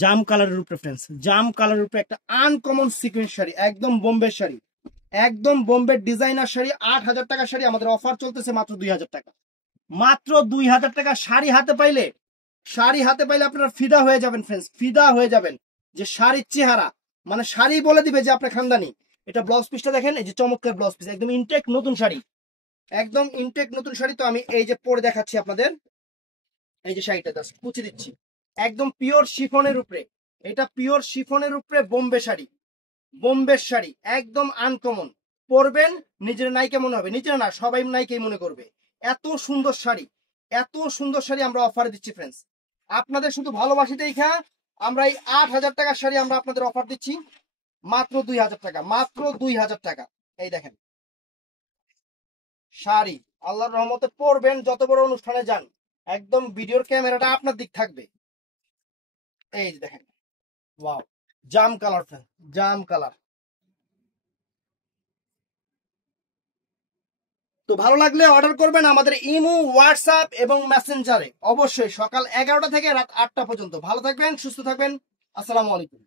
জাম কালারের উপরে ফ্রেন্ডস, জাম কালারের উপরে একটা আনকমন সিকোয়েন্স শাড়ি, একদম বোম্বে শাড়ি, একদম বোম্বে ডিজাইনার শাড়ি। 8,000 টাকা শাড়ি, আমাদের অফার চলতেছে মাত্র 2,000 টাকা। মাত্র 2,000 টাকা শাড়ি হাতে পাইলে, শাড়ি হাতে পাইলে আপনারা ফিদা হয়ে যাবেন ফ্রেন্ডস, ফিদা হয়ে যাবেন। যে শাড়ির চেহারা, মানে শাড়ি বলে দিবে যে আপনার খানদানি। এটা ব্লাউজ পিসটা দেখেন, এই যে চমৎকার ব্লাউজ পিস, একদম ইনটেক নতুন শাড়ি, একদম ইনটেক নতুন শাড়ি। তো আমি এই যে পরে দেখাচ্ছি আপনাদের, এই যে শাড়িটা জাস্ট কুচি দিচ্ছি, একদম পিওর শিফনের উপরে। এটা পিওর শিফনের উপরে বোম্বে শাড়ি, বোম্বের শাড়ি একদম আনকমন। পরবেন নিজের নায়িকা মনে হবে, নিজের না সবাই নায়িকাই মনে করবে। এত সুন্দর শাড়ি, এত সুন্দর শাড়ি আমরা অফারে দিচ্ছি ফ্রেন্ডস। আপনাদের শুধু ভালোবাসি দেখা আমরা এই 8,000 টাকার শাড়ি আমরা আপনাদের অফার দিচ্ছি মাত্র 2,000 টাকা, মাত্র 2,000 টাকা। এই দেখেন শাড়ি, আল্লাহর রহমতে পরবেন, যত বড় অনুষ্ঠানে যান একদম ভিডিওর ক্যামেরাটা আপনার দিক থাকবে। এই যে দেখেন, ওয়াও, জাম কালার ফ্রেন্ড, জাম কালার। তো ভালো লাগলে অর্ডার করবেন আমাদের ইমো, হোয়াটসঅ্যাপ এবং মেসেঞ্জারে, অবশ্যই সকাল 11টা থেকে রাত 8টা পর্যন্ত। ভালো থাকবেন, সুস্থ থাকবেন, আসসালামু আলাইকুম।